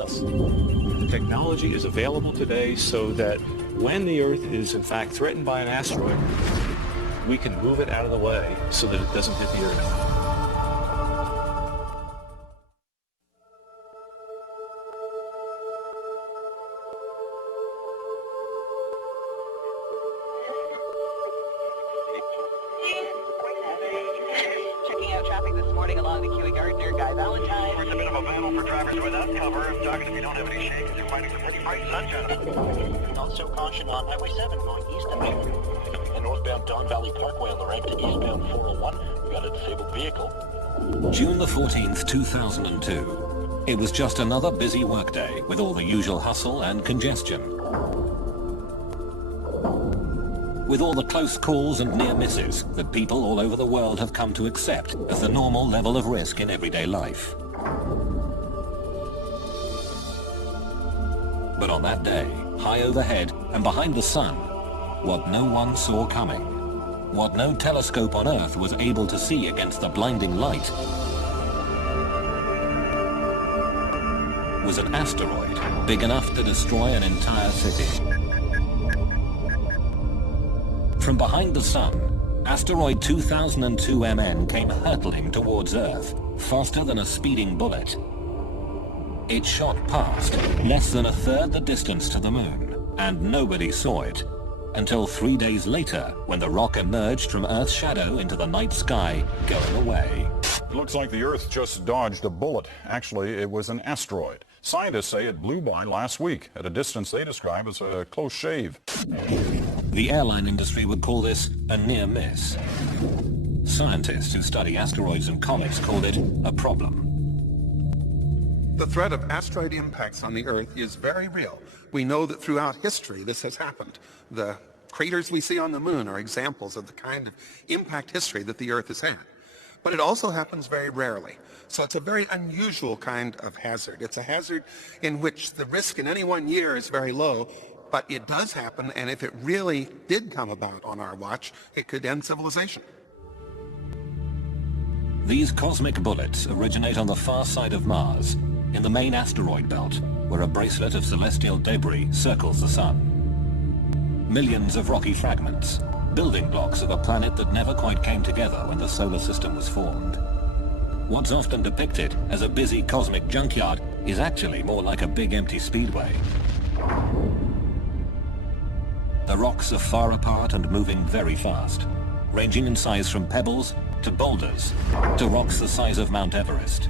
hits us. The technology is available today so that when the Earth is in fact threatened by an asteroid, we can move it out of the way so that it doesn't hit the Earth. Checking out traffic this morning along the Huey Gardner Guy Valentine. It's a bit of a battle for drivers without cover. Talking if you don't have any shakes, you're finding some pretty bright sunshine. Also caution on Highway 7 going east of here. And northbound Don Valley Parkway on the right to eastbound 401. We got a disabled vehicle. June the 14th, 2002. It was just another busy workday with all the usual hustle and congestion. With all the close calls and near misses that people all over the world have come to accept as the normal level of risk in everyday life. But on that day, high overhead and behind the sun, what no one saw coming, what no telescope on Earth was able to see against the blinding light, was an asteroid big enough to destroy an entire city. From behind the sun, asteroid 2002 MN came hurtling towards Earth, faster than a speeding bullet. It shot past, less than a third the distance to the moon, and nobody saw it, until 3 days later, when the rock emerged from Earth's shadow into the night sky, going away. It looks like the Earth just dodged a bullet. Actually, it was an asteroid. Scientists say it blew by last week, at a distance they describe as a close shave. The airline industry would call this a near miss. Scientists who study asteroids and comets called it a problem. The threat of asteroid impacts on the Earth is very real. We know that throughout history this has happened. The craters we see on the moon are examples of the kind of impact history that the Earth has had. But it also happens very rarely. So it's a very unusual kind of hazard. It's a hazard in which the risk in any one year is very low, but it does happen, and if it really did come about on our watch, it could end civilization. These cosmic bullets originate on the far side of Mars, in the main asteroid belt, where a bracelet of celestial debris circles the sun. Millions of rocky fragments, building blocks of a planet that never quite came together when the solar system was formed. What's often depicted as a busy cosmic junkyard is actually more like a big empty speedway. The rocks are far apart and moving very fast, ranging in size from pebbles to boulders to rocks the size of Mount Everest.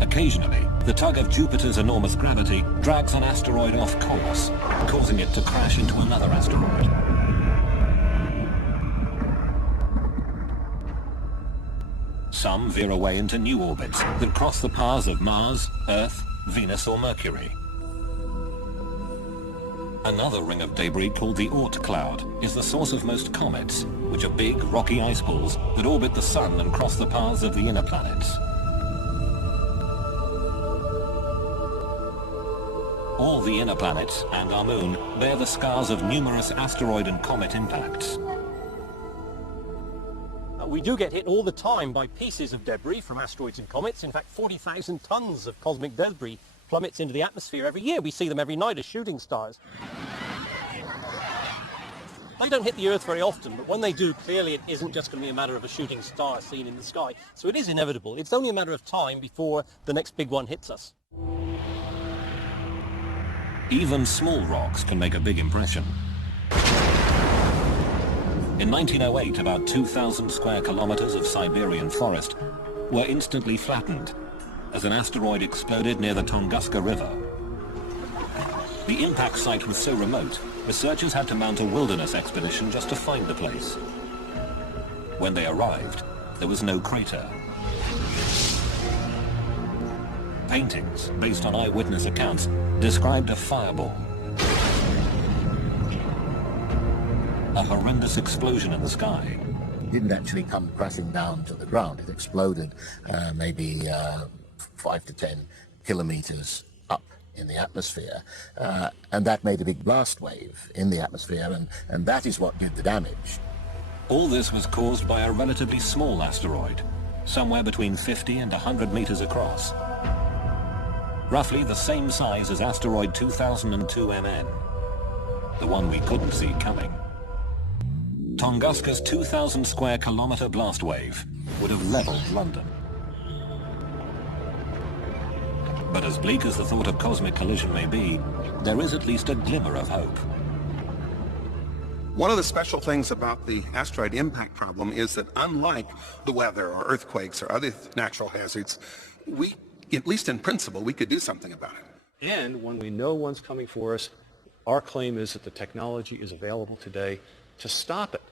Occasionally, the tug of Jupiter's enormous gravity drags an asteroid off course, causing it to crash into another asteroid. Some veer away into new orbits that cross the paths of Mars, Earth, Venus or Mercury. Another ring of debris called the Oort cloud is the source of most comets, which are big, rocky ice balls that orbit the Sun and cross the paths of the inner planets. All the inner planets and our moon bear the scars of numerous asteroid and comet impacts. We do get hit all the time by pieces of debris from asteroids and comets. In fact, 40,000 tons of cosmic debris plummets into the atmosphere every year. We see them every night as shooting stars. They don't hit the Earth very often, but when they do, clearly it isn't just going to be a matter of a shooting star seen in the sky. So it is inevitable. It's only a matter of time before the next big one hits us. Even small rocks can make a big impression. In 1908, about 2,000 square kilometers of Siberian forest were instantly flattened as an asteroid exploded near the Tunguska River. The impact site was so remote, researchers had to mount a wilderness expedition just to find the place. When they arrived, there was no crater. Paintings, based on eyewitness accounts, described a fireball. A horrendous explosion in the sky. It didn't actually come crashing down to the ground. It exploded maybe 5 to 10 kilometers up in the atmosphere. And that made a big blast wave in the atmosphere, and that is what did the damage. All this was caused by a relatively small asteroid, somewhere between 50 and 100 meters across. roughly the same size as asteroid 2002 MN, the one we couldn't see coming. Tunguska's 2,000 square kilometer blast wave would have leveled London. But as bleak as the thought of cosmic collision may be, there is at least a glimmer of hope. One of the special things about the asteroid impact problem is that unlike the weather or earthquakes or other natural hazards, we, at least in principle, we could do something about it. And when we know one's coming for us, our claim is that the technology is available today to stop it.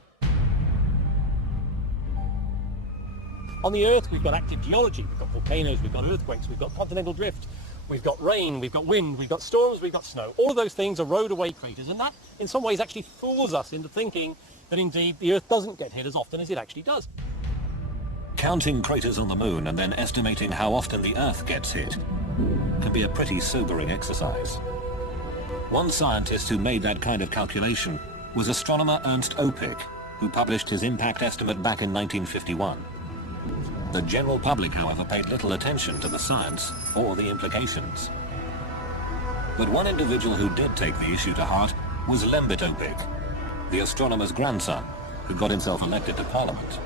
On the Earth, we've got active geology, we've got volcanoes, we've got earthquakes, we've got continental drift, we've got rain, we've got wind, we've got storms, we've got snow. All of those things erode away craters, and that, in some ways, actually fools us into thinking that indeed the Earth doesn't get hit as often as it actually does. Counting craters on the moon and then estimating how often the Earth gets hit can be a pretty sobering exercise. One scientist who made that kind of calculation was astronomer Ernst Opic, who published his impact estimate back in 1951. The general public, however, paid little attention to the science or the implications. But one individual who did take the issue to heart was Lembit Opic, the astronomer's grandson, who got himself elected to Parliament.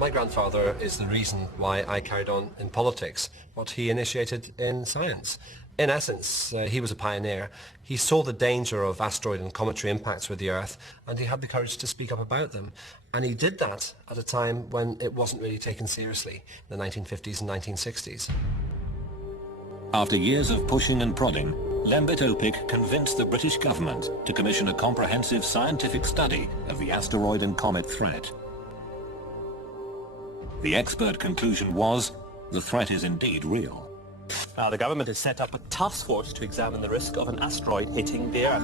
My grandfather is the reason why I carried on in politics, what he initiated in science. In essence, he was a pioneer. He saw the danger of asteroid and cometary impacts with the Earth, and he had the courage to speak up about them. And he did that at a time when it wasn't really taken seriously, in the 1950s and 1960s. After years of pushing and prodding, Lembit Opic convinced the British government to commission a comprehensive scientific study of the asteroid and comet threat. The expert conclusion was, the threat is indeed real. Now, the government has set up a task force to examine the risk of an asteroid hitting the Earth.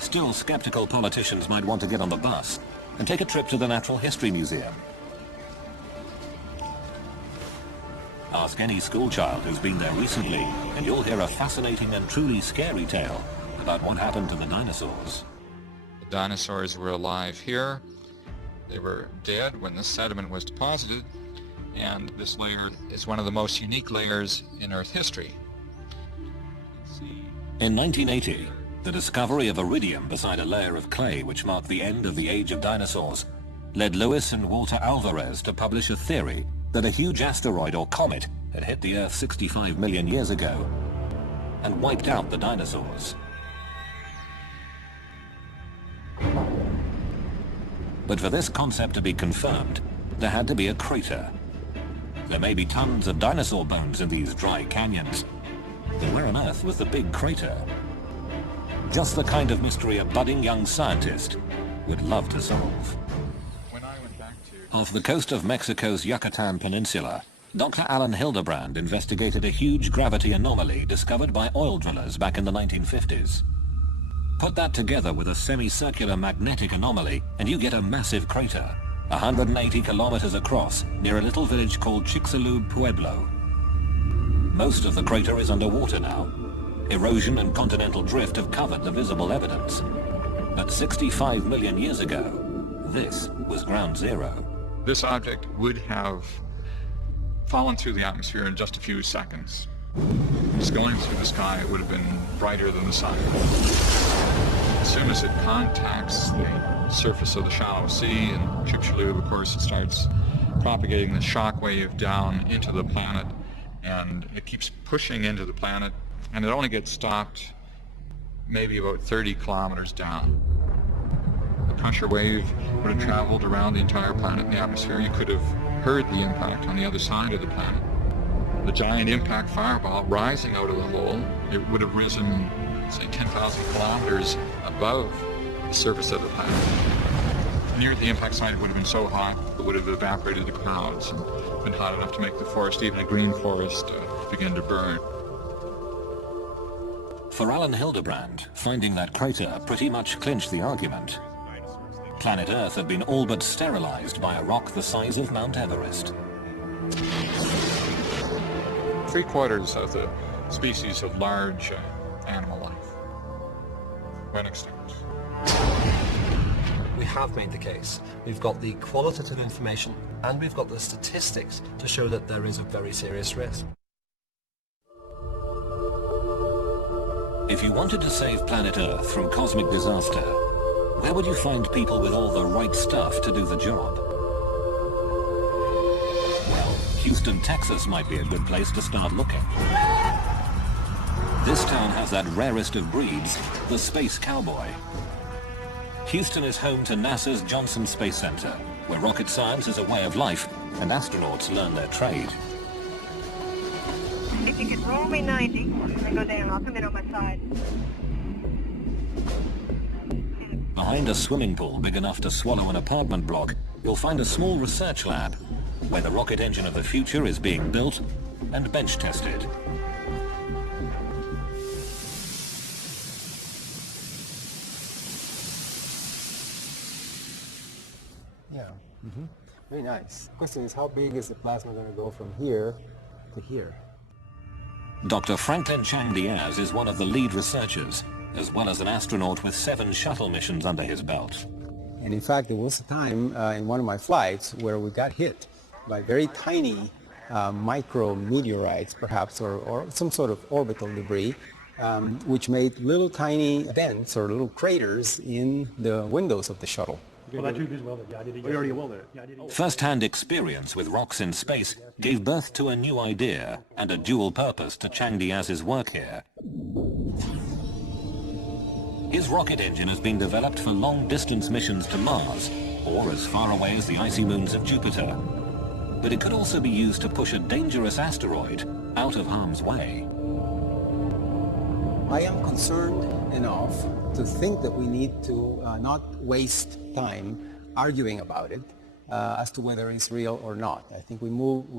Still, skeptical politicians might want to get on the bus and take a trip to the Natural History Museum. Ask any schoolchild who's been there recently, and you'll hear a fascinating and truly scary tale about what happened to the dinosaurs. The dinosaurs were alive here. They were dead when the sediment was deposited, and this layer is one of the most unique layers in Earth history. In 1980, the discovery of iridium beside a layer of clay which marked the end of the age of dinosaurs led Lewis and Walter Alvarez to publish a theory that a huge asteroid or comet had hit the Earth 65 million years ago and wiped out the dinosaurs. But for this concept to be confirmed, there had to be a crater. There may be tons of dinosaur bones in these dry canyons, but where on earth was the big crater? Just the kind of mystery a budding young scientist would love to solve. When I went back to... Off the coast of Mexico's Yucatan Peninsula, Dr. Alan Hildebrand investigated a huge gravity anomaly discovered by oil drillers back in the 1950s. Put that together with a semicircular magnetic anomaly, and you get a massive crater, 180 kilometers across, near a little village called Chicxulub Pueblo. Most of the crater is underwater now. Erosion and continental drift have covered the visible evidence. But 65 million years ago, this was ground zero. This object would have fallen through the atmosphere in just a few seconds. Just going through the sky, it would have been brighter than the sun. As soon as it contacts the surface of the shallow sea in Chicxulub, of course, it starts propagating the shock wave down into the planet, and it keeps pushing into the planet, and it only gets stopped maybe about 30 kilometers down. The pressure wave would have traveled around the entire planet in the atmosphere. You could have heard the impact on the other side of the planet. The giant impact fireball rising out of the hole, it would have risen, say, 10,000 kilometers above the surface of the planet. Near the impact site, it would have been so hot, it would have evaporated the clouds and been hot enough to make the forest, even a green forest, begin to burn. For Alan Hildebrand, finding that crater pretty much clinched the argument. Planet Earth had been all but sterilized by a rock the size of Mount Everest. 3/4 of the species of large animal life went extinct. We have made the case. We've got the qualitative information and we've got the statistics to show that there is a very serious risk. If you wanted to save planet Earth from cosmic disaster, where would you find people with all the right stuff to do the job? Well, Houston, Texas might be a good place to start looking. This town has that rarest of breeds, the space cowboy. Houston is home to NASA's Johnson Space Center, where rocket science is a way of life and astronauts learn their trade. If you could roll me 90 and go down, I'll come in on my side. Behind a swimming pool big enough to swallow an apartment block, you'll find a small research lab, where the rocket engine of the future is being built and bench tested. Yeah, very nice. The question is, how big is the plasma going to go from here to here? Dr. Franklin Chang Diaz is one of the lead researchers, as well as an astronaut with 7 shuttle missions under his belt. And in fact, there was a time in one of my flights where we got hit by very tiny micro meteorites, perhaps, or some sort of orbital debris, which made little tiny dents or little craters in the windows of the shuttle. First-hand experience with rocks in space gave birth to a new idea and a dual purpose to Chang Diaz's work here. His rocket engine has been developed for long-distance missions to Mars, or as far away as the icy moons of Jupiter. But it could also be used to push a dangerous asteroid out of harm's way. I am concerned enough to think that we need to not waste time arguing about it as to whether it's real or not. I think we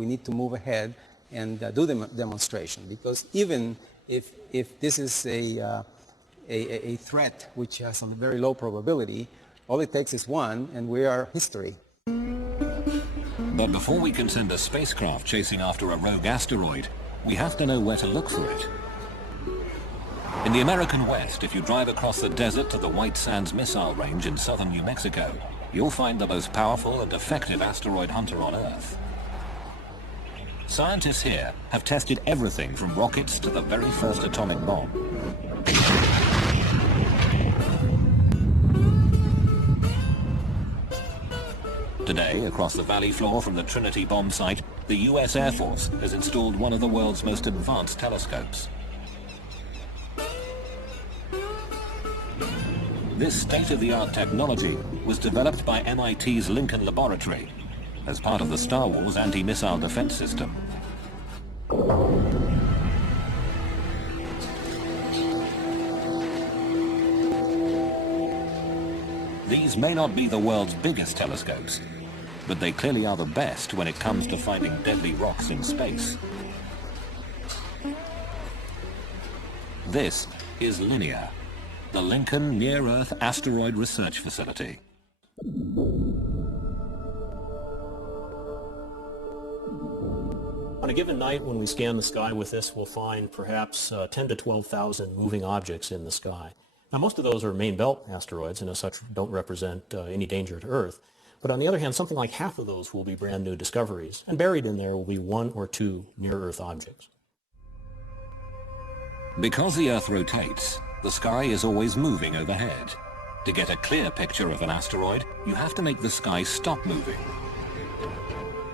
need to move ahead and do the demonstration, because even if this is a threat which has a very low probability, all it takes is one and we are history. But before we can send a spacecraft chasing after a rogue asteroid, we have to know where to look for it. In the American West, if you drive across the desert to the White Sands Missile Range in southern New Mexico, you'll find the most powerful and effective asteroid hunter on Earth. Scientists here have tested everything from rockets to the very first atomic bomb. Today, across the valley floor from the Trinity bomb site, the US Air Force has installed one of the world's most advanced telescopes. This state-of-the-art technology was developed by MIT's Lincoln Laboratory as part of the Star Wars anti-missile defense system. These may not be the world's biggest telescopes, but they clearly are the best when it comes to finding deadly rocks in space. This is Linear, the Lincoln Near-Earth Asteroid Research Facility. On a given night when we scan the sky with this, we'll find perhaps 10 to 12,000 moving objects in the sky. Now, most of those are main belt asteroids and as such don't represent any danger to Earth. But on the other hand, something like half of those will be brand new discoveries, and buried in there will be 1 or 2 near-Earth objects. Because the Earth rotates, the sky is always moving overhead. To get a clear picture of an asteroid, you have to make the sky stop moving.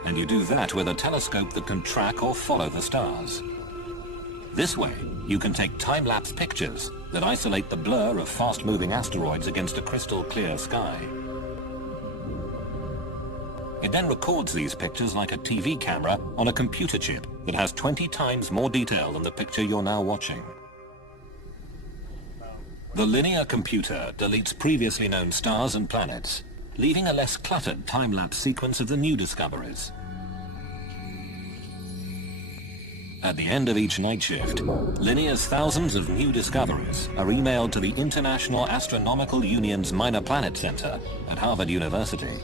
And you do that with a telescope that can track or follow the stars. This way, you can take time-lapse pictures that isolate the blur of fast-moving asteroids against a crystal-clear sky. It then records these pictures like a TV camera on a computer chip that has 20 times more detail than the picture you're now watching. The linear computer deletes previously known stars and planets, leaving a less cluttered time-lapse sequence of the new discoveries. At the end of each night shift, Linear's thousands of new discoveries are emailed to the International Astronomical Union's Minor Planet Center at Harvard University.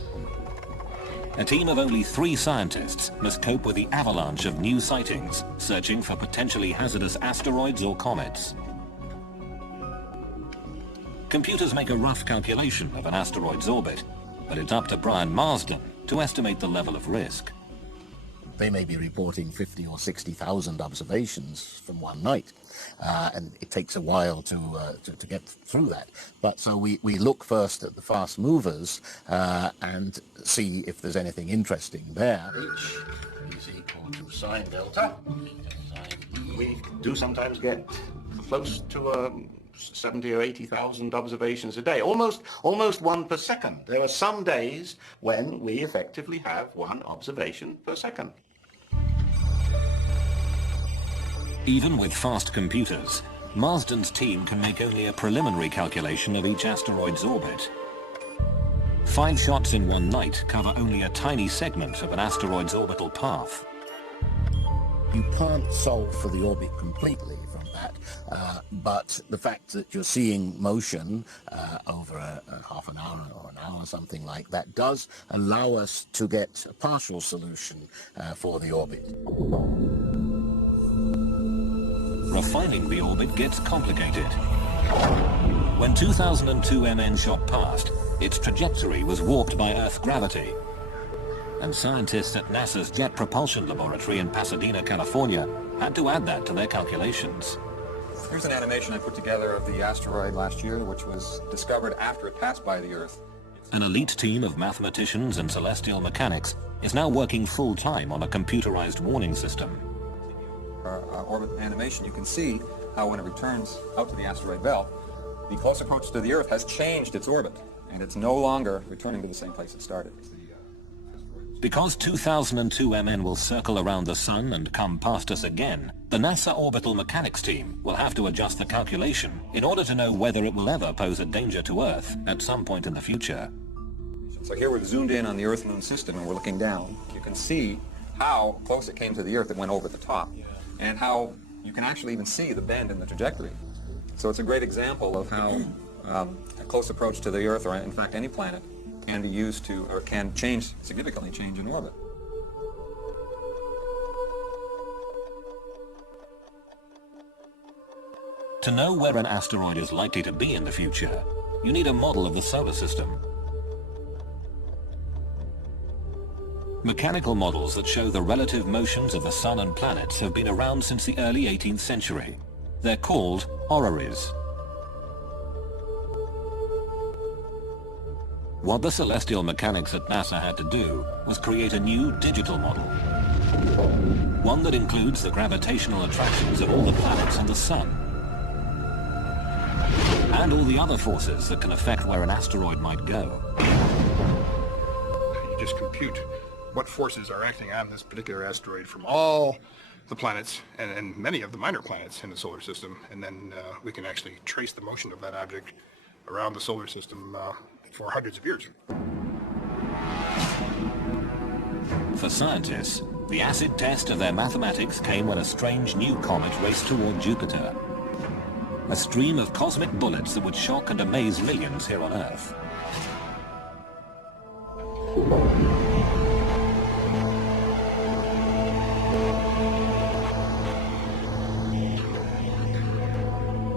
A team of only 3 scientists must cope with the avalanche of new sightings, searching for potentially hazardous asteroids or comets. Computers make a rough calculation of an asteroid's orbit, but it's up to Brian Marsden to estimate the level of risk. They may be reporting 50 or 60,000 observations from one night, and it takes a while to get through that. But so we look first at the fast movers and see if there's anything interesting there. Which is equal to sine delta. We do sometimes get close to 70 or 80,000 observations a day, almost 1 per second. There are some days when we effectively have 1 observation per second. Even with fast computers, Marsden's team can make only a preliminary calculation of each asteroid's orbit. 5 shots in one night cover only a tiny segment of an asteroid's orbital path. You can't solve for the orbit completely from that, but the fact that you're seeing motion over a half an hour or an hour, something like that, does allow us to get a partial solution for the orbit. Refining the orbit gets complicated. When 2002 MN shot past, its trajectory was warped by Earth gravity, and scientists at NASA's Jet Propulsion Laboratory in Pasadena, California, had to add that to their calculations. Here's an animation I put together of the asteroid last year, which was discovered after it passed by the Earth. An elite team of mathematicians and celestial mechanics is now working full-time on a computerized warning system. Our orbit animation, you can see how when it returns out to the asteroid belt, the close approach to the Earth has changed its orbit, and it's no longer returning to the same place it started. Because 2002 MN will circle around the Sun and come past us again, the NASA Orbital Mechanics team will have to adjust the calculation in order to know whether it will ever pose a danger to Earth at some point in the future. So here we've zoomed in on the Earth-Moon system and we're looking down. You can see how close it came to the Earth. It went over the top, and how you can actually even see the bend in the trajectory. So it's a great example of how a close approach to the Earth, or in fact any planet, can be used to, or can change, significantly change in orbit. To know where an asteroid is likely to be in the future, you need a model of the solar system. Mechanical models that show the relative motions of the Sun and planets have been around since the early 18th century. They're called orreries. What the celestial mechanics at NASA had to do was create a new digital model. One that includes the gravitational attractions of all the planets and the Sun, and all the other forces that can affect where an asteroid might go. You just compute what forces are acting on this particular asteroid from all the planets and many of the minor planets in the solar system, and then we can actually trace the motion of that object around the solar system for hundreds of years. For scientists, the acid test of their mathematics came when a strange new comet raced toward Jupiter. A stream of cosmic bullets that would shock and amaze millions here on Earth.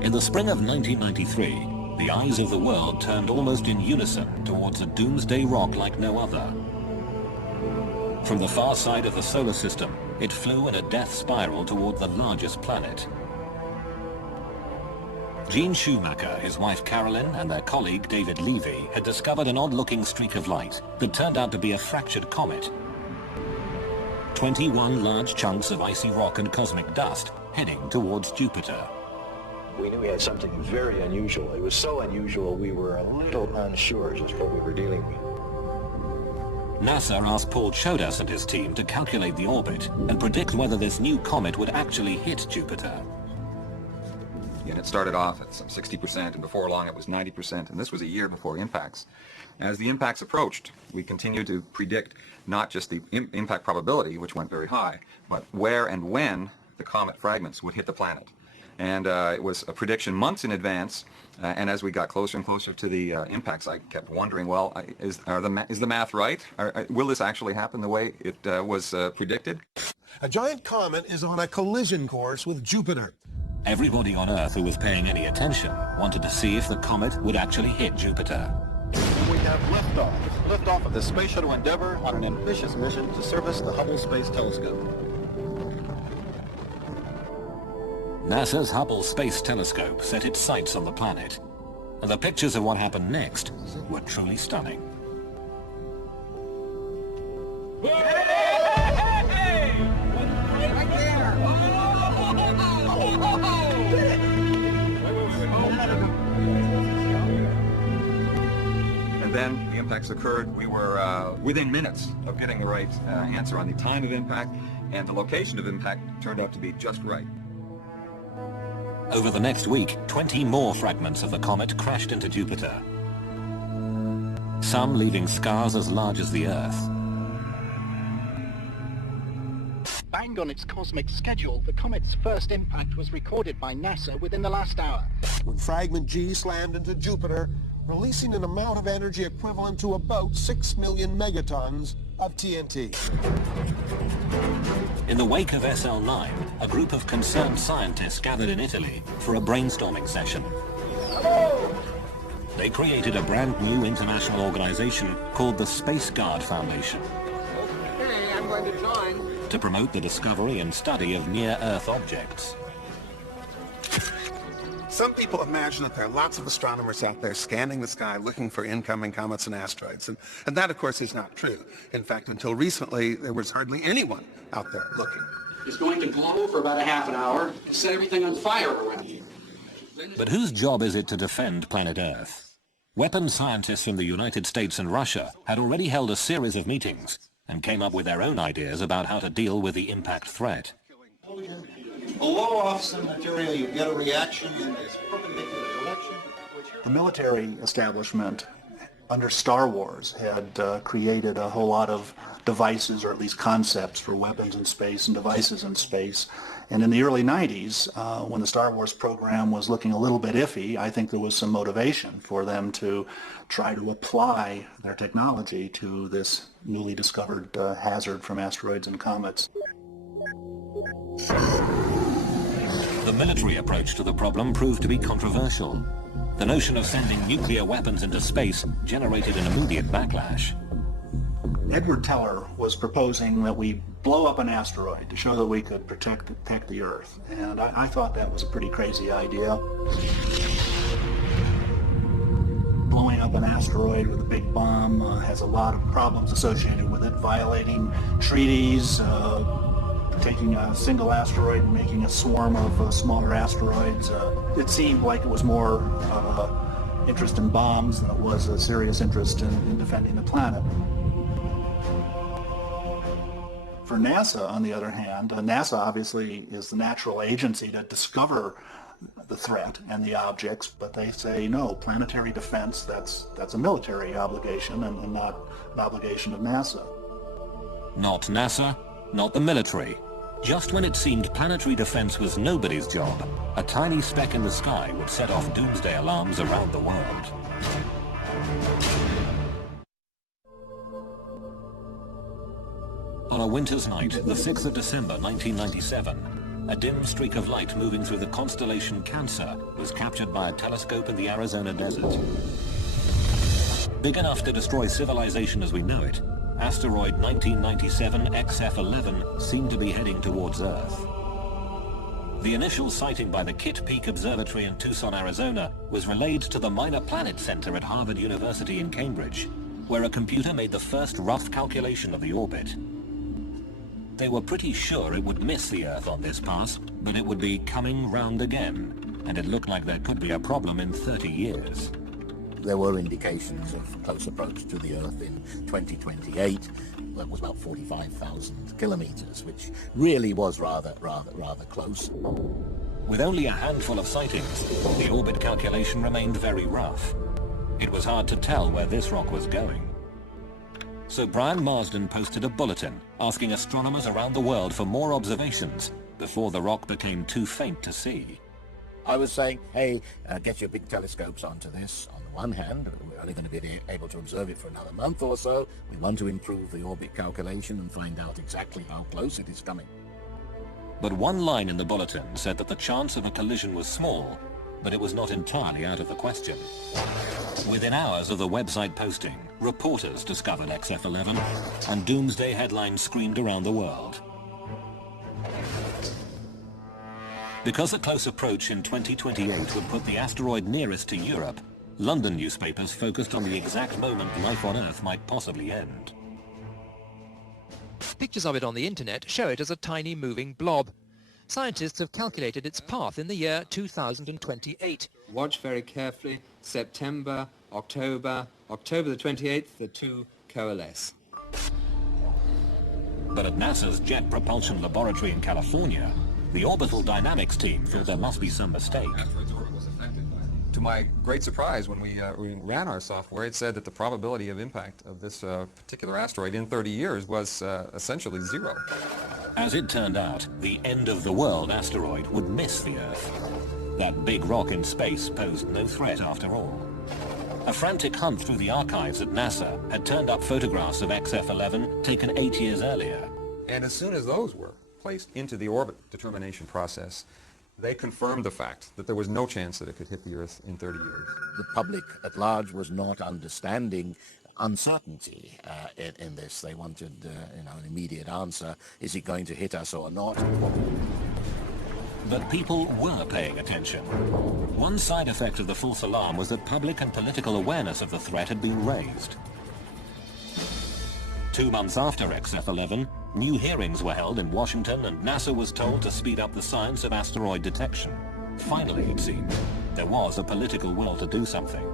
In the spring of 1993, the eyes of the world turned almost in unison towards a doomsday rock like no other. From the far side of the solar system, it flew in a death spiral toward the largest planet. Gene Schumacher, his wife Carolyn, and their colleague David Levy had discovered an odd-looking streak of light that turned out to be a fractured comet. 21 large chunks of icy rock and cosmic dust heading towards Jupiter. We knew we had something very unusual. It was so unusual we were a little unsure just what we were dealing with. NASA asked Paul Chodas and his team to calculate the orbit and predict whether this new comet would actually hit Jupiter. And it started off at some 60%, and before long it was 90%, and this was a year before impacts. As the impacts approached, we continued to predict not just the impact probability, which went very high, but where and when the comet fragments would hit the planet. And it was a prediction months in advance, and as we got closer and closer to the impacts, I kept wondering, well, is the math right? Will this actually happen the way it was predicted? A giant comet is on a collision course with Jupiter. Everybody on Earth who was paying any attention wanted to see if the comet would actually hit Jupiter. And we have liftoff. Liftoff of the Space Shuttle Endeavour on an ambitious mission to service the Hubble Space Telescope. NASA's Hubble Space Telescope set its sights on the planet, and the pictures of what happened next were truly stunning. And then the impacts occurred. We were within minutes of getting the right answer on the time of impact, and the location of impact turned out to be just right. Over the next week, 20 more fragments of the comet crashed into Jupiter, some leaving scars as large as the Earth. Bang on its cosmic schedule, the comet's first impact was recorded by NASA within the last hour. When fragment G slammed into Jupiter, releasing an amount of energy equivalent to about 6 million megatons of TNT. In the wake of SL9, a group of concerned scientists gathered in Italy for a brainstorming session. They created a brand new international organization called the Space Guard Foundation. Okay, I'm going to join. To promote the discovery and study of near-Earth objects. Some people imagine that there are lots of astronomers out there scanning the sky looking for incoming comets and asteroids, and that of course is not true. In fact, until recently, there was hardly anyone out there looking. It's going to glow for about a half an hour to set everything on fire around you. But whose job is it to defend planet Earth? Weapons scientists from the United States and Russia had already held a series of meetings and came up with their own ideas about how to deal with the impact threat. Blow off some material, you get a reaction in this perpendicular direction. The military establishment under Star Wars had created a whole lot of devices, or at least concepts, for weapons in space and devices in space. And in the early 90s, when the Star Wars program was looking a little bit iffy, I think there was some motivation for them to try to apply their technology to this newly discovered hazard from asteroids and comets. The military approach to the problem proved to be controversial. The notion of sending nuclear weapons into space generated an immediate backlash. Edward Teller was proposing that we blow up an asteroid to show that we could protect the Earth, and I thought that was a pretty crazy idea. Blowing up an asteroid with a big bomb has a lot of problems associated with it, violating treaties, taking a single asteroid and making a swarm of smaller asteroids. It seemed like it was more interest in bombs than it was a serious interest in defending the planet. For NASA, on the other hand, NASA obviously is the natural agency to discover the threat and the objects, but they say, no, planetary defense, that's a military obligation and not an obligation of NASA. Not NASA, not the military. Just when it seemed planetary defense was nobody's job, a tiny speck in the sky would set off doomsday alarms around the world. On a winter's night, the 6th of December 1997, a dim streak of light moving through the constellation Cancer was captured by a telescope in the Arizona desert. Big enough to destroy civilization as we know it, Asteroid 1997 XF11 seemed to be heading towards Earth. The initial sighting by the Kitt Peak Observatory in Tucson, Arizona, was relayed to the Minor Planet Center at Harvard University in Cambridge, where a computer made the first rough calculation of the orbit. They were pretty sure it would miss the Earth on this pass, but it would be coming round again, and it looked like there could be a problem in 30 years. There were indications of close approach to the Earth in 2028. That was about 45,000 kilometers, which really was rather close. With only a handful of sightings, the orbit calculation remained very rough. It was hard to tell where this rock was going. So Brian Marsden posted a bulletin asking astronomers around the world for more observations before the rock became too faint to see. I was saying, hey, get your big telescopes onto this. On the one hand, we're only going to be able to observe it for another month or so. We want to improve the orbit calculation and find out exactly how close it is coming. But one line in the bulletin said that the chance of a collision was small, but it was not entirely out of the question. Within hours of the website posting, reporters discovered XF11, and Doomsday headlines screamed around the world. Because a close approach in 2028 would put the asteroid nearest to Europe, London newspapers focused on the exact moment life on Earth might possibly end. Pictures of it on the internet show it as a tiny moving blob. Scientists have calculated its path in the year 2028. Watch very carefully. September, October the 28th, the two coalesce. But at NASA's Jet Propulsion Laboratory in California, the orbital dynamics team thought there must be some mistake. To my great surprise, when we ran our software, it said that the probability of impact of this particular asteroid in 30 years was essentially zero. As it turned out, the end-of-the-world asteroid would miss the Earth. That big rock in space posed no threat after all. A frantic hunt through the archives at NASA had turned up photographs of XF11 taken 8 years earlier. And as soon as those were placed into the orbit determination process, they confirmed the fact that there was no chance that it could hit the Earth in 30 years. The public at large was not understanding uncertainty in this. They wanted an immediate answer. Is it going to hit us or not? But people were paying attention. One side effect of the false alarm was that public and political awareness of the threat had been raised. 2 months after XF11, new hearings were held in Washington and NASA was told to speed up the science of asteroid detection. Finally, it seemed, there was a political will to do something.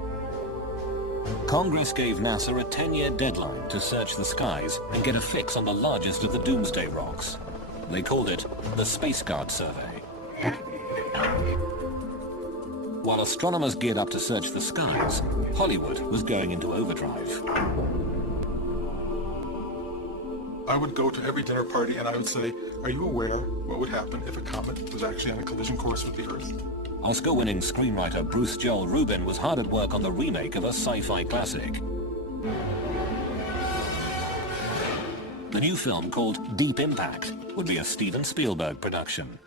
Congress gave NASA a 10-year deadline to search the skies and get a fix on the largest of the Doomsday rocks. They called it the Space Guard Survey. While astronomers geared up to search the skies, Hollywood was going into overdrive. I would go to every dinner party and I would say, are you aware what would happen if a comet was actually on a collision course with the Earth? Oscar-winning screenwriter Bruce Joel Rubin was hard at work on the remake of a sci-fi classic. The new film, called Deep Impact, would be a Steven Spielberg production.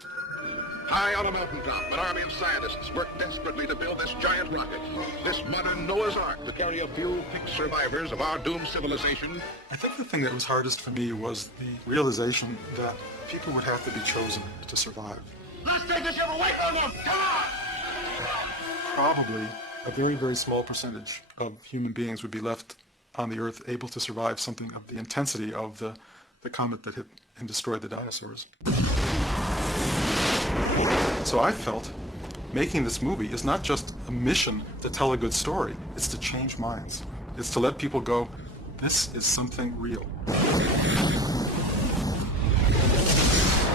High on a mountaintop, an army of scientists work desperately to build this giant rocket, this modern Noah's Ark to carry a few picked survivors of our doomed civilization. I think the thing that was hardest for me was the realization that people would have to be chosen to survive. Let's take this ship away from them! Come on! Probably a very, very small percentage of human beings would be left on the Earth able to survive something of the intensity of the comet that hit and destroyed the dinosaurs. So I felt making this movie is not just a mission to tell a good story, it's to change minds. It's to let people go, this is something real.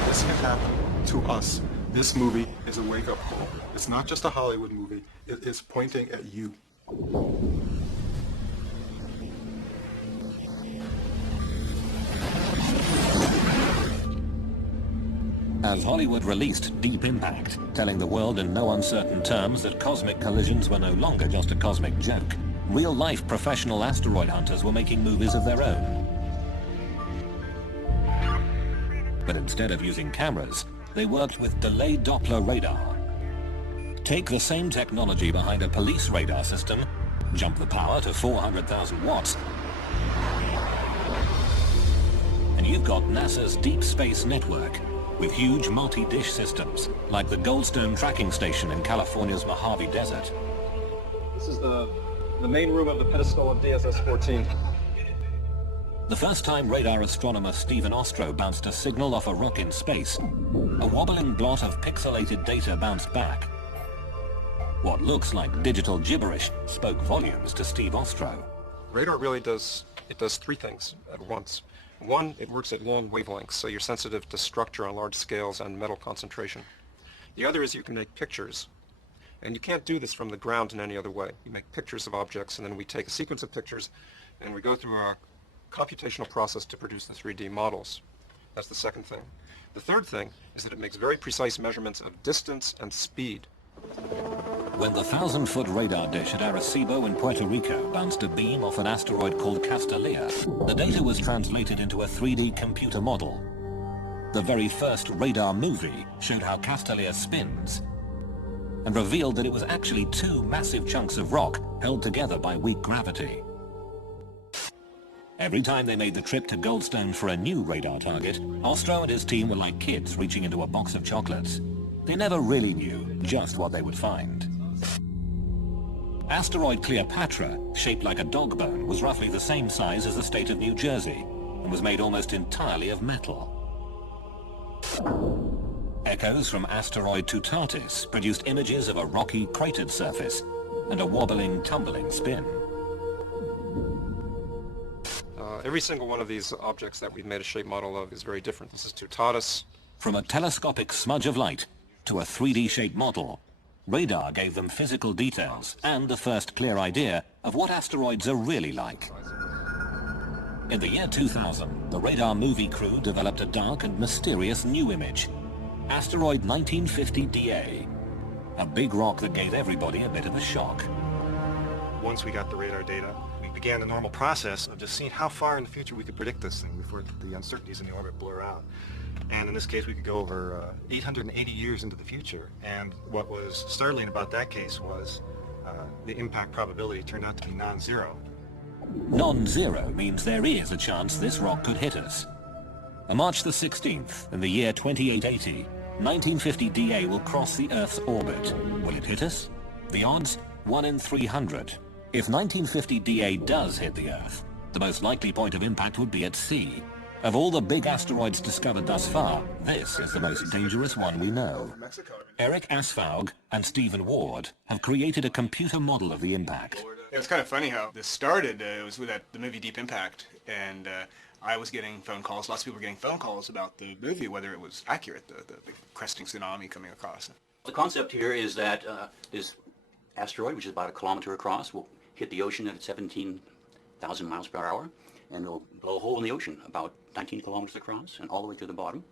This can happen to us. This movie is a wake-up call. It's not just a Hollywood movie, it is pointing at you. As Hollywood released Deep Impact, telling the world in no uncertain terms that cosmic collisions were no longer just a cosmic joke, real-life professional asteroid hunters were making movies of their own. But instead of using cameras, they worked with delayed Doppler radar. Take the same technology behind a police radar system, jump the power to 400,000 watts, and you've got NASA's Deep Space Network, with huge multi-dish systems, like the Goldstone tracking station in California's Mojave Desert. This is the main room of the pedestal of DSS-14. The first time radar astronomer Stephen Ostro bounced a signal off a rock in space, a wobbling blot of pixelated data bounced back. What looks like digital gibberish spoke volumes to Steve Ostro. Radar really does three things at once. One, it works at long wavelengths, so you're sensitive to structure on large scales and metal concentration. The other is you can make pictures. And you can't do this from the ground in any other way. You make pictures of objects, and then we take a sequence of pictures, and we go through our computational process to produce the 3D models. That's the second thing. The third thing is that it makes very precise measurements of distance and speed. When the 1,000-foot radar dish at Arecibo in Puerto Rico bounced a beam off an asteroid called Castalia, the data was translated into a 3D computer model. The very first radar movie showed how Castellier spins and revealed that it was actually two massive chunks of rock held together by weak gravity. Every time they made the trip to Goldstone for a new radar target, Ostro and his team were like kids reaching into a box of chocolates. They never really knew just what they would find. Asteroid Cleopatra, shaped like a dog bone, was roughly the same size as the state of New Jersey and was made almost entirely of metal. Echoes from Asteroid Toutatis produced images of a rocky, cratered surface and a wobbling, tumbling spin. Every single one of these objects that we've made a shape model of is very different. This is Toutatis. From a telescopic smudge of light to a 3D shaped model, radar gave them physical details and the first clear idea of what asteroids are really like. In the year 2000, the radar movie crew developed a dark and mysterious new image, Asteroid 1950 DA, a big rock that gave everybody a bit of a shock. Once we got the radar data, we began the normal process of just seeing how far in the future we could predict this thing before the uncertainties in the orbit blur out. And in this case, we could go over 880 years into the future. And what was startling about that case was the impact probability turned out to be non-zero. Non-zero means there is a chance this rock could hit us. On March the 16th, in the year 2880, 1950 DA will cross the Earth's orbit. Will it hit us? The odds? 1 in 300. If 1950 DA does hit the Earth, the most likely point of impact would be at sea. Of all the big asteroids discovered thus far, this is the most dangerous one we know. Eric Asfaug and Stephen Ward have created a computer model of the impact. It was kind of funny how this started. It was with the movie Deep Impact, and I was getting phone calls. Lots of people were getting phone calls about the movie, whether it was accurate, the cresting tsunami coming across. The concept here is that this asteroid, which is about 1 kilometer across, will hit the ocean at 17,000 miles per hour, and it'll blow a hole in the ocean about 19 kilometers across and all the way to the bottom.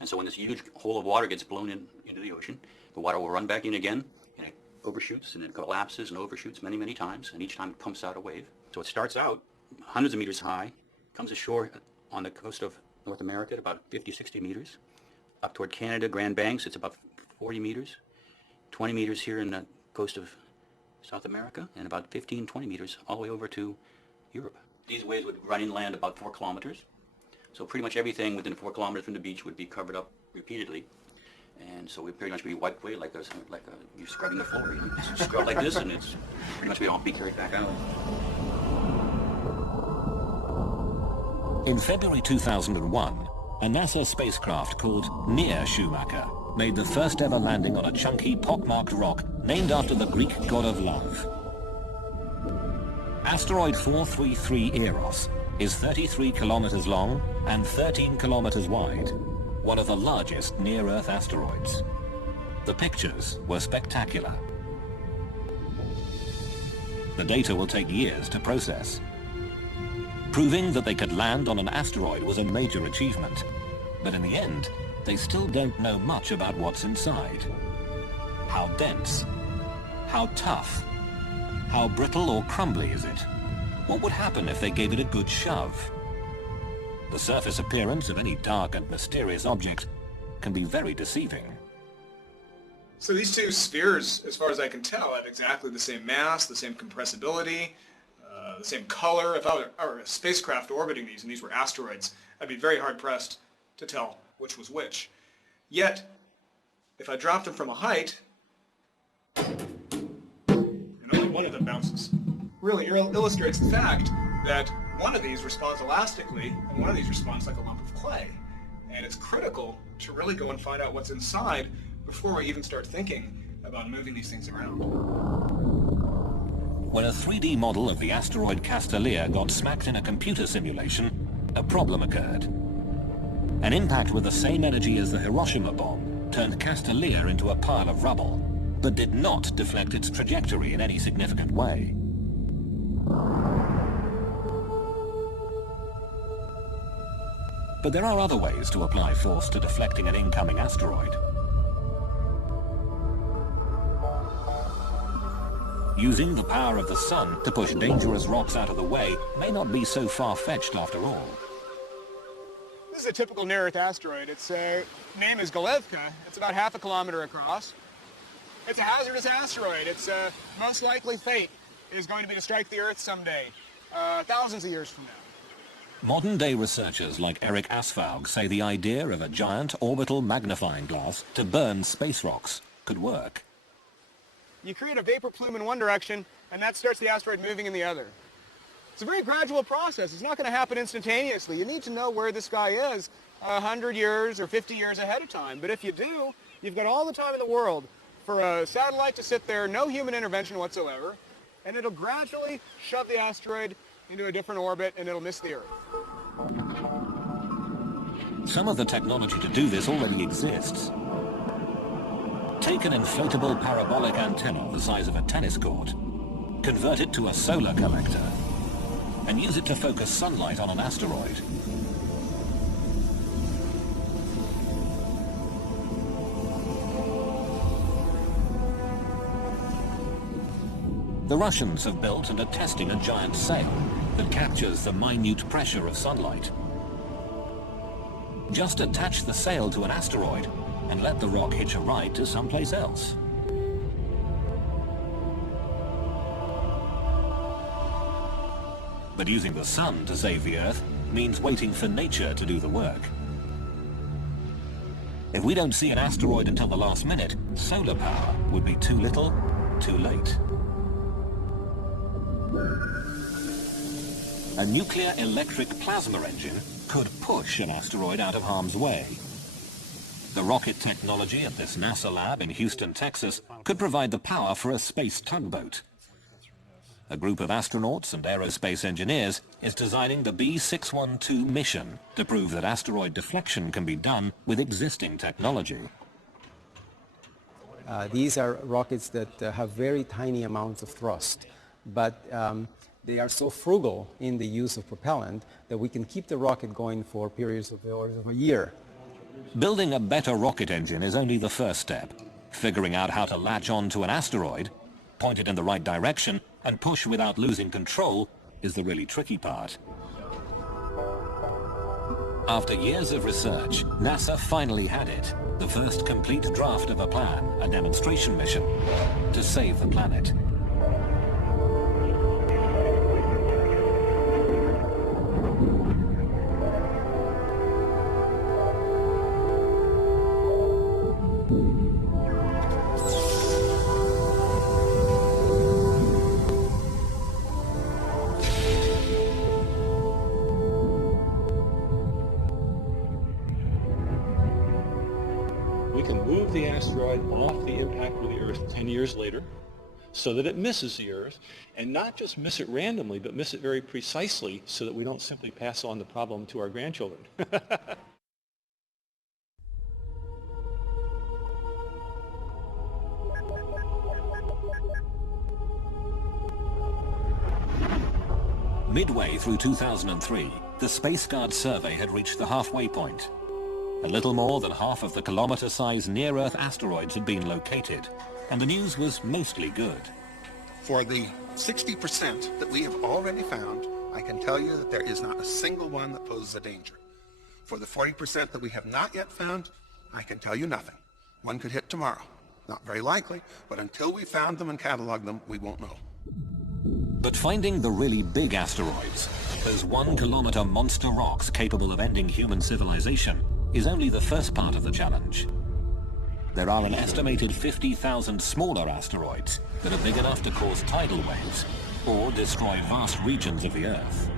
And so when this huge hole of water gets blown into the ocean, the water will run back in again, and it overshoots, and it collapses and overshoots many, many times, and each time it pumps out a wave. So it starts out hundreds of meters high, comes ashore on the coast of North America at about 50, 60 meters. Up toward Canada, Grand Banks, it's about 40 meters. 20 meters here in the coast of South America, and about 15, 20 meters all the way over to Europe. These waves would run inland about 4 kilometers. So pretty much everything within 4 kilometers from the beach would be covered up repeatedly. And so we'd pretty much be wiped away like you're scrubbing the floor. You scrub like this, and it's pretty much be carried back out. In February 2001, a NASA spacecraft called Near Schumacher made the first ever landing on a chunky, pockmarked rock named after the Greek god of love. Asteroid 433 Eros is 33 kilometers long and 13 kilometers wide, one of the largest near-Earth asteroids. The pictures were spectacular. The data will take years to process. Proving that they could land on an asteroid was a major achievement, but in the end, they still don't know much about what's inside. How dense? How tough? How brittle or crumbly is it? What would happen if they gave it a good shove? The surface appearance of any dark and mysterious object can be very deceiving. So these two spheres, as far as I can tell, have exactly the same mass, the same compressibility, the same color. If I were a spacecraft orbiting these and these were asteroids, I'd be very hard-pressed to tell which was which. Yet, if I dropped them from a height, and only one of them bounces, really illustrates the fact that one of these responds elastically and one of these responds like a lump of clay. And it's critical to really go and find out what's inside before we even start thinking about moving these things around. When a 3D model of the asteroid Castellier got smacked in a computer simulation, a problem occurred. An impact with the same energy as the Hiroshima bomb turned Castellier into a pile of rubble, but did not deflect its trajectory in any significant way. But there are other ways to apply force to deflecting an incoming asteroid. Using the power of the sun to push dangerous rocks out of the way may not be so far-fetched after all. This is a typical near-Earth asteroid. Its name is Galevka. It's about half a kilometer across. It's a hazardous asteroid. Its most likely fate is going to be to strike the Earth someday, thousands of years from now. Modern-day researchers like Eric Asfaug say the idea of a giant orbital magnifying glass to burn space rocks could work. You create a vapor plume in one direction, and that starts the asteroid moving in the other. It's a very gradual process. It's not going to happen instantaneously. You need to know where this guy is 100 years or 50 years ahead of time. But if you do, you've got all the time in the world for a satellite to sit there, no human intervention whatsoever, and it'll gradually shove the asteroid into a different orbit, and it'll miss the Earth. Some of the technology to do this already exists. Take an inflatable parabolic antenna the size of a tennis court, convert it to a solar collector, and use it to focus sunlight on an asteroid. The Russians have built and are testing a giant sail that captures the minute pressure of sunlight. Just attach the sail to an asteroid and let the rock hitch a ride to someplace else. But using the sun to save the Earth means waiting for nature to do the work. If we don't see an asteroid until the last minute, solar power would be too little, too late. A nuclear electric plasma engine could push an asteroid out of harm's way. The rocket technology at this NASA lab in Houston, Texas, could provide the power for a space tugboat. A group of astronauts and aerospace engineers is designing the B612 mission to prove that asteroid deflection can be done with existing technology. These are rockets that have very tiny amounts of thrust, but they are so frugal in the use of propellant that we can keep the rocket going for periods of the order of a year. Building a better rocket engine is only the first step. Figuring out how to latch on to an asteroid, point it in the right direction, and push without losing control is the really tricky part. After years of research, NASA finally had it. The first complete draft of a plan, a demonstration mission, to save the planet. The asteroid off the impact with the Earth 10 years later so that it misses the Earth, and not just miss it randomly, but miss it very precisely so that we don't simply pass on the problem to our grandchildren. Midway through 2003, the Space Guard survey had reached the halfway point. A little more than half of the kilometer-sized near-Earth asteroids had been located, and the news was mostly good. For the 60% that we have already found, I can tell you that there is not a single one that poses a danger. For the 40% that we have not yet found, I can tell you nothing. One could hit tomorrow. Not very likely, but until we found them and cataloged them, we won't know. But finding the really big asteroids, those 1-kilometer monster rocks capable of ending human civilization, is only the first part of the challenge. There are an estimated 50,000 smaller asteroids that are big enough to cause tidal waves or destroy vast regions of the Earth.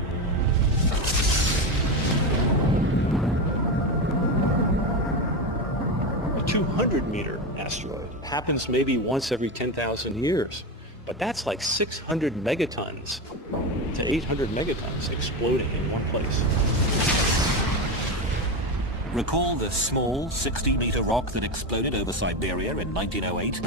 A 200-meter asteroid happens maybe once every 10,000 years, but that's like 600 megatons to 800 megatons exploding in one place. Recall the small 60-meter rock that exploded over Siberia in 1908?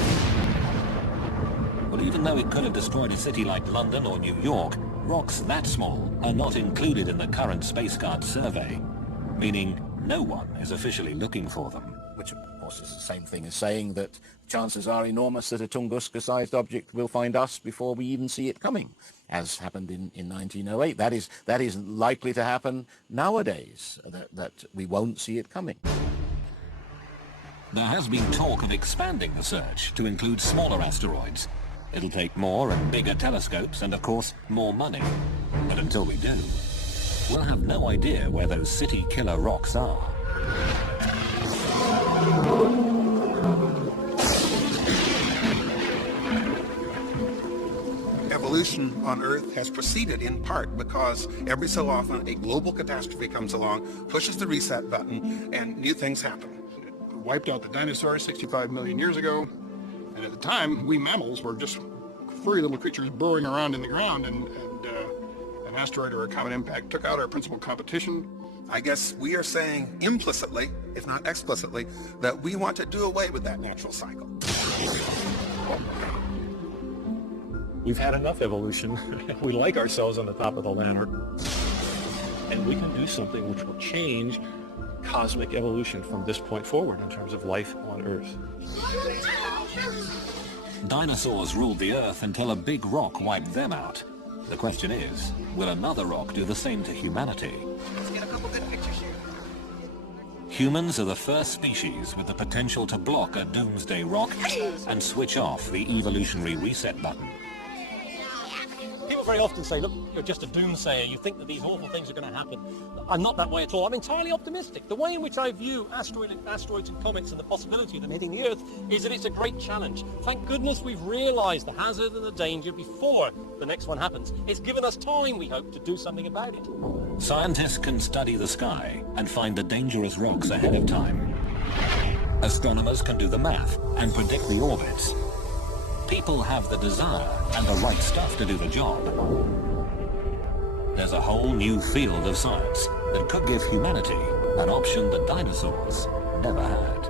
Well, even though it could have destroyed a city like London or New York, rocks that small are not included in the current Space Guard survey, meaning no one is officially looking for them. Which, of course, is the same thing as saying that chances are enormous that a Tunguska-sized object will find us before we even see it coming, as happened in 1908. That is likely to happen nowadays, that we won't see it coming. There has been talk of expanding the search to include smaller asteroids. It'll take more and bigger telescopes and, of course, more money. But until we do, we'll have no idea where those city-killer rocks are. Evolution on Earth has proceeded in part because every so often a global catastrophe comes along, pushes the reset button, and new things happen. It wiped out the dinosaurs 65 million years ago, and at the time, we mammals were just furry little creatures burrowing around in the ground, and an asteroid or a comet impact took out our principal competition. I guess we are saying implicitly, if not explicitly, that we want to do away with that natural cycle. We've had enough evolution. We like ourselves on the top of the ladder. And we can do something which will change cosmic evolution from this point forward in terms of life on Earth. Dinosaurs ruled the Earth until a big rock wiped them out. The question is, will another rock do the same to humanity? Let's get a couple good pictures here. Humans are the first species with the potential to block a doomsday rock and switch off the evolutionary reset button. People very often say, look, you're just a doomsayer, you think that these awful things are going to happen. I'm not that way at all. I'm entirely optimistic. The way in which I view asteroids and comets and the possibility of them hitting the Earth is that it's a great challenge. Thank goodness we've realised the hazard and the danger before the next one happens. It's given us time, we hope, to do something about it. Scientists can study the sky and find the dangerous rocks ahead of time. Astronomers can do the math and predict the orbits. People have the desire and the right stuff to do the job. There's a whole new field of science that could give humanity an option the dinosaurs never had.